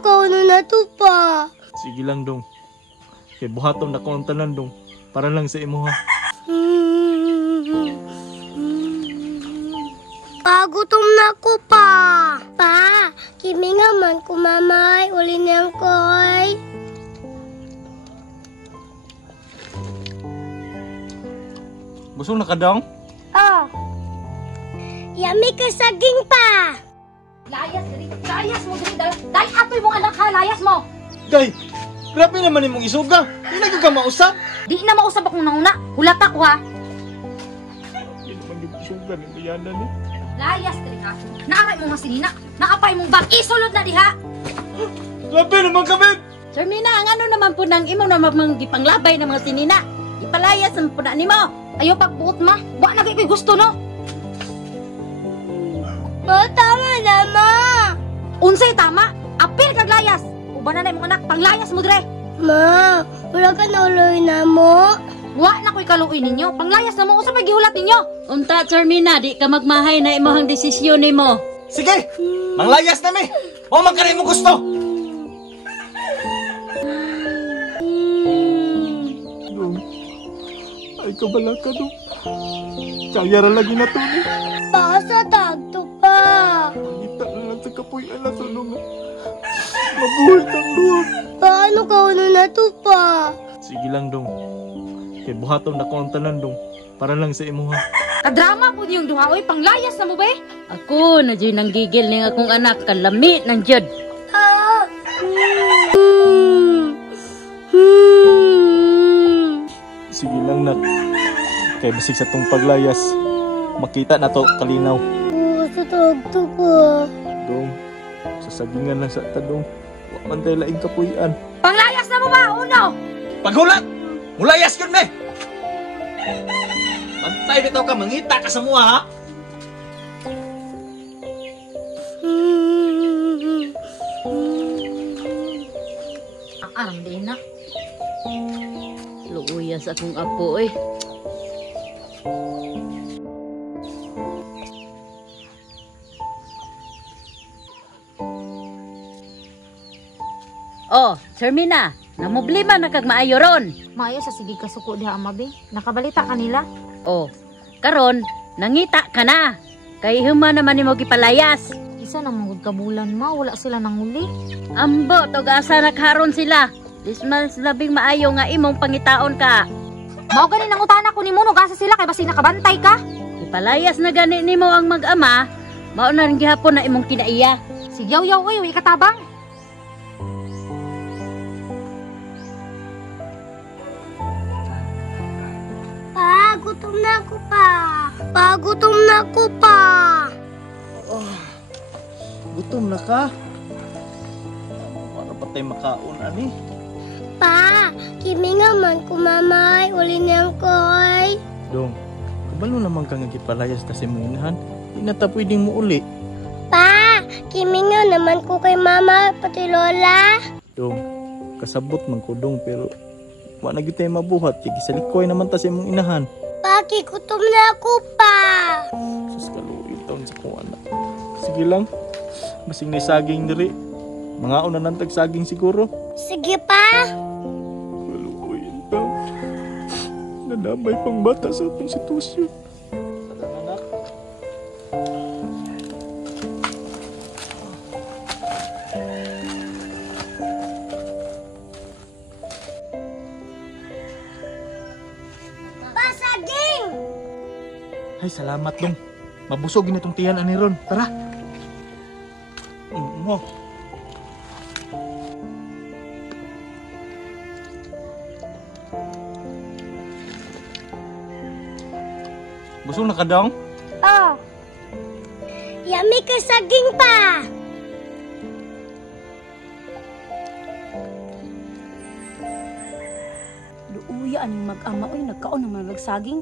kauno na to pa? Sige lang dong. Kay buhaton na ko ang tanan dong. Para lang sa imo ha. Pagutom na ko pa. Pa, kimi nga man kumamay. Uli niyang koy. Busog na ka dong? Oh. Yami ka saging pa. Layas mo diri. Dahil ato'y mong anak ha, layas mo. Day! Grabe naman imong isuga. Hindi na ka mausap. Di na mausap akong nauna. Hulata ko ha. Hindi naman yung isuga ni Bayana ni. Layas diri ha. Naaray mo nga sinina. Nakapay mong bag. Isulod na diha. Grabe naman kami! Sir Mina, ang ano naman po ng imo naman gipanglabay ng mga sinina. Ipalayas naman po na nimo. Ayaw pagbuot ma. Wa na kay gusto no. Oh, tama na, ma. Unsay tama? Apil kag layas. Uban na imong anak. Panglayas mo dire. Ma, wala ka nauloy na mo. Wa na ko'y kaluoy ninyo. Panglayas na mo. Usa may gihulat ninyo. Unta, Sir Mina, di ka magmahay na imong desisyon nimo. Sige! Manglayas na mi! O man ka na imong gusto! Dong, ay kabala ka dong. Kaya ra lagi na to ni. Basa tagto pa. Pangita na lang sa kapoy ala tulong. Mabuhay kang luwag. Paano kauno na to pa? Sige lang dong. Kay buhaton na ko ang tanan dong. Para lang sa imo ha. Kadrama po niyong duha. Oy, panglayas na mo ba eh? Ako, na dyan nang gigil ng akong anak, kalami ng jud. Ah. Sige lang nak. Kay basig sa tong paglayas. Makita na to kalinaw. Basa tagto pa. Dong, sasagingan lang sa tadong. Wa man tayo laing kapuyan. Panglayas na mo ba? Uno! Paghulat! Mulayas yun me! Bantay bitaw ka, mangita ka sa mua ha! Ang aram din na. Luuyas akong apo eh. Oh, Sir Mina, namoblema na kag maayo ron. Maayo sa sige kasuko diha amabi. Nakabalita kanila. Oh, karon nangita ka na. Kay huma naman nimo gipalayas. Isa na mong kabulan ma. Wala sila nanguli. Ambo, tog-asa nagharon sila. This mas labing maayo nga imong pangitaon ka. Mao gani nang utana ko ni Muno. Gasa sila kay basi nakabantay ka. Ipalayas na gani nimo ang mag-ama. Mao na rin gihapon na imong kinaiya. Sigyaw-yaw oy, uy katabang. Pagutom na ko pa. Pagutom na ko pa. Gutom na ka? Para pa tayo makaon ani? Pa, kimi nga man kumamay. Uli niyang koy. Dong, kabalo naman ka nga gipalayas ta si Muinahan. Di na ta pwedeng muuli. Pa, kimi nga naman ko kay mama pati lola. Dong, kasabot man ko dong pero wa na gyud tayo mabuhat. Kaya gisalikoy naman ta sa imong inahan. Paki, gutom na ako pa. Sus kaluoy taon sa kong anak. Sige lang. Basing na saging diri. Mga una nang tagsaging siguro. Sige pa. Kaluoy taon. Nadamay pang bata sa atong sitwasyon. Anak. Pasaging! Ay, salamat dong. Mabusog na itong tiyan ani ron. Tara. Mo. Busog na ka dong? Oh. Yami ka saging pa. Luuya aning mag-ama oy nagkaon naman magsaging.